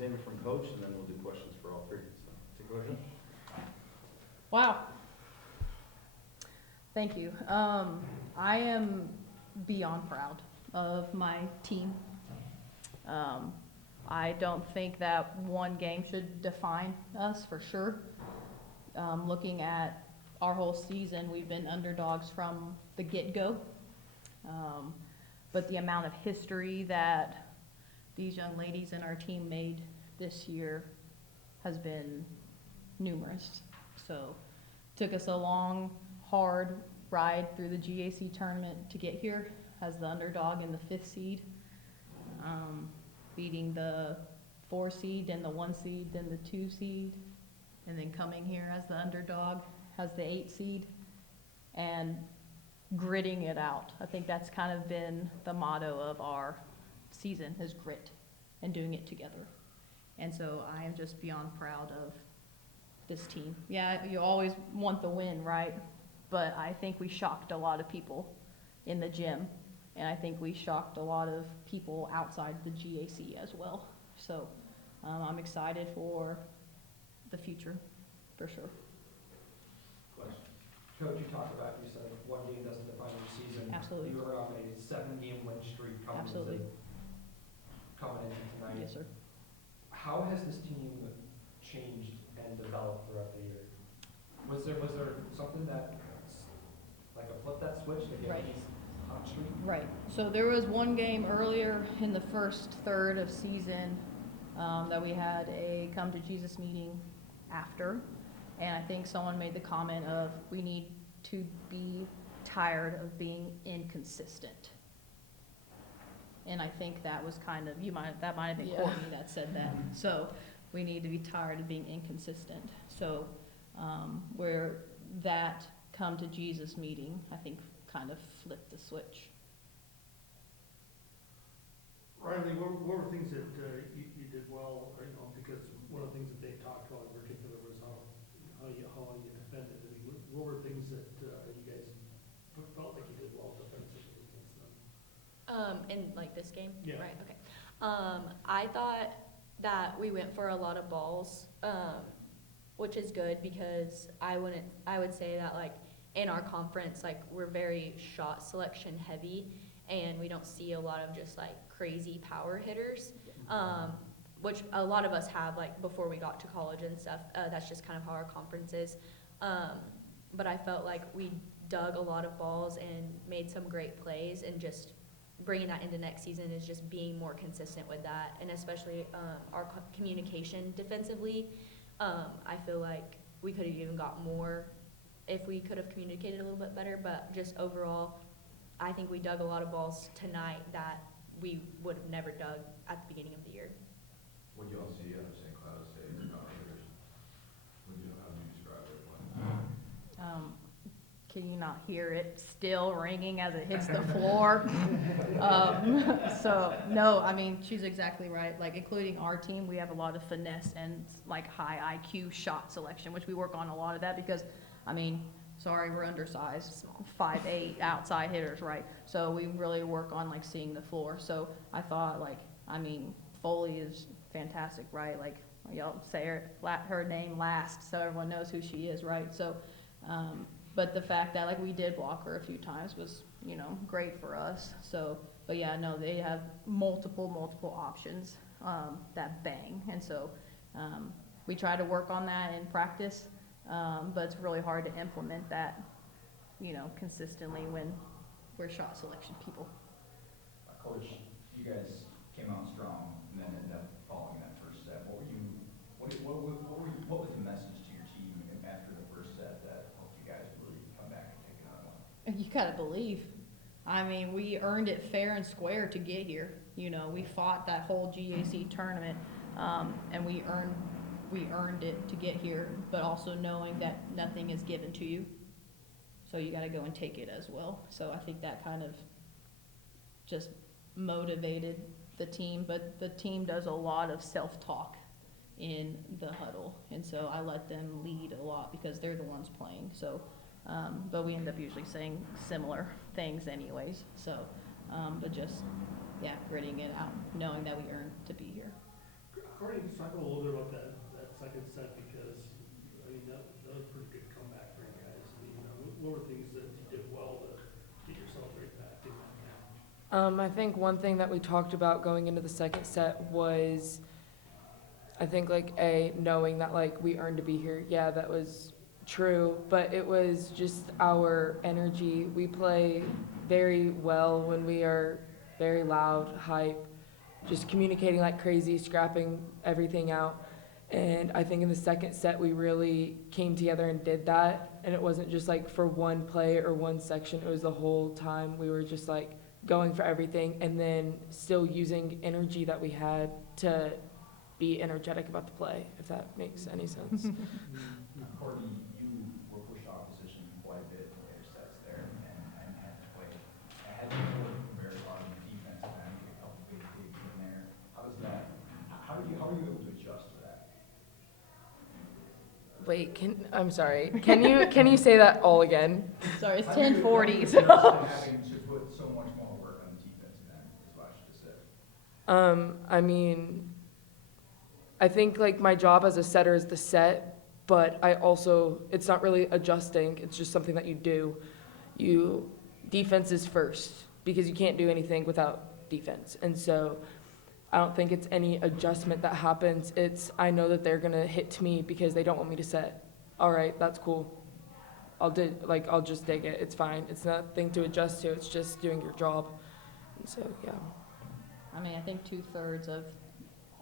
statement from Coach, and then we'll do questions for all three. So, take a question. Wow. Thank you. I am beyond proud of my team. I don't think that one game should define us for sure. Looking at our whole season, we've been underdogs from the get-go. But the amount of history that these young ladies and our team made this year has been numerous. So took us a long, hard ride through the GAC tournament to get here as the underdog in the 5th seed, beating the 4 seed, then the 1 seed, then the 2 seed, and then coming here as the underdog as the 8 seed and gritting it out. I think that's kind of been the motto of our season, is grit and doing it together. And so I am just beyond proud of this team. Yeah, you always want the win, right? But I think we shocked a lot of people in the gym, and I think we shocked a lot of people outside the GAC as well. So I'm excited for the future, for sure. Question. Coach, you said one game doesn't define your season. Absolutely. You were on a 7-game win streak coming Absolutely. into tonight. Yes, sir. How has this team changed and developed throughout the year? Was there something that, like a flip that switch to get Right. these hot streak? Right. So there was one game earlier in the first third of season that we had a come to Jesus meeting after, and I think someone made the comment of, we need to be tired of being inconsistent. And I think that was kind of, that might have been Courtney that said that. So we need to be tired of being inconsistent. So where that come to Jesus meeting, I think, kind of flipped the switch. Riley, what were things that you did well, because one of the things that they talked about in particular was how you defended. I mean, what were things that you guys felt like you did well defensively against them? In like this game? Yeah. Right, okay. I thought that we went for a lot of balls, which is good because I would say that like in our conference, like we're very shot selection heavy and we don't see a lot of just like crazy power hitters, which a lot of us have like before we got to college and stuff. That's just kind of how our conference is. But I felt like we dug a lot of balls and made some great plays, and just bringing that into next season is just being more consistent with that, and especially our communication defensively. I feel like we could have even got more if we could have communicated a little bit better, but just overall, I think we dug a lot of balls tonight that we would have never dug at the beginning of the year. What do you all see out of St. Cloud State and others? How do you describe it? Can you not hear it still ringing as it hits the floor? So, no, I mean, she's exactly right. Like, including our team, we have a lot of finesse and, like, high IQ shot selection, which we work on a lot of that because, I mean, sorry, we're undersized, 5'8" outside hitters, right? So we really work on, like, seeing the floor. So I thought, like, I mean, Foley is fantastic, right? Like, y'all say her name last so everyone knows who she is, right? So, but the fact that, like, we did block her a few times was, great for us. So, but yeah, no, they have multiple options that bang. And so we try to work on that in practice, but it's really hard to implement that, consistently when we're shot selection people. Coach, you guys came out strong and then ended up following that first set. What was the message to your team after the first set that helped you guys really come back and take another one? You gotta believe. I mean, we earned it fair and square to get here. We fought that whole GAC tournament, and we earned it to get here, but also knowing that nothing is given to you. So you gotta go and take it as well. So I think that kind of just motivated the team, but the team does a lot of self-talk in the huddle, and so I let them lead a lot because they're the ones playing. So, but we end up usually saying similar things anyways. So, but just, yeah, gritting it out, knowing that we earned to be here. Courtney, talk a little bit about that second set, because, I mean, that was a pretty good comeback for you guys. I mean, what were things that you did well to get yourself right back in that game? I think one thing that we talked about going into the second set was, I think like knowing that like we earned to be here. Yeah, that was true, but it was just our energy. We play very well when we are very loud, hype, just communicating like crazy, scrapping everything out. And I think in the second set we really came together and did that. And it wasn't just like for one play or one section, it was the whole time. We were just like going for everything and then still using energy that we had to be energetic about the play, if that makes any sense. Courtney, you were pushed off position quite a bit in later sets there and had to play. I had to work very hard on the defense and I made a couple big digs in there. How does that, how are you able to adjust to that? Wait, I'm sorry. Can you say that all again? Sorry, it's How do you 10:40, adjust so. to having to put so much more work on the defensive end, is what I should have said. I mean, I think like my job as a setter is the set, but I also, it's not really adjusting. It's just something that you do. Defense is first because you can't do anything without defense. And so I don't think it's any adjustment that happens. It's, I know that they're going to hit to me because they don't want me to set. All right, that's cool. I'll just dig it. It's fine. It's nothing to adjust to. It's just doing your job. And so, yeah. I mean, I think 2/3 of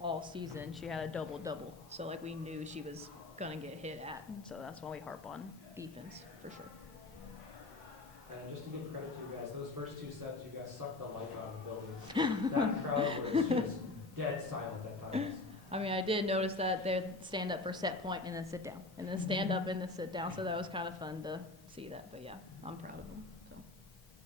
all season, she had a double-double. So, like, we knew she was gonna get hit at. So that's why we harp on defense, for sure. And just to give credit to you guys, those first two sets, you guys sucked the life out of the building. That crowd was just dead silent at times. I mean, I did notice that they'd stand up for set point and then sit down, and then stand up and then sit down. So that was kind of fun to see that. But yeah, I'm proud of them.